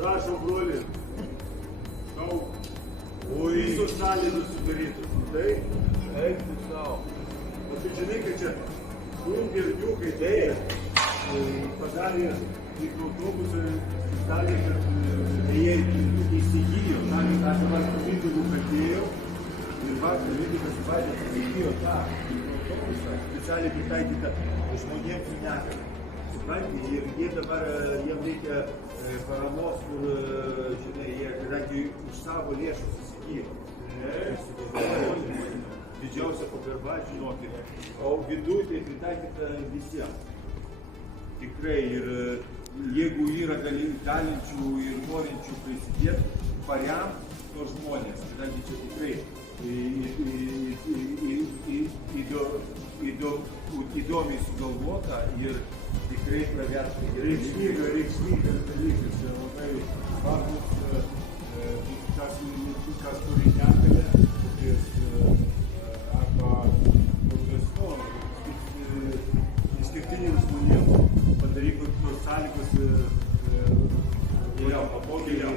Prašau, broli. Šau. Visos sąlygos sudarytos. Tai? Eik tu savo. O tu žinai, kad čia šungerniukai dėja padarė mikroautobusą, darė, kad jie įsigijo, darė tą savas Mindaugu kalbėjo ir vakar Mindaugas Vaidė įsigijo tą mikroautobusą specialiai pritaikytą žmonėms su negalia. Supranti, ir jie dabar, jiem reikia paramos, kur, žinai, jie, kadangi už savo lėšus įsigijo. Didžiausia pagarba, žinokit, o viduj tai pritaikyta visiems. Tikrai, ir jeigu yra galinčių ir norinčių prisidėti, paremt tos žmonės, kadangi čia tikrai įdomiai sugalvota ir tikrai praverta. Reikšmingas dalykas, labai svarbus, kas turi negalę, arba išskirtiniams žmonėms padaryti tos sąlygos geriau, patogiau.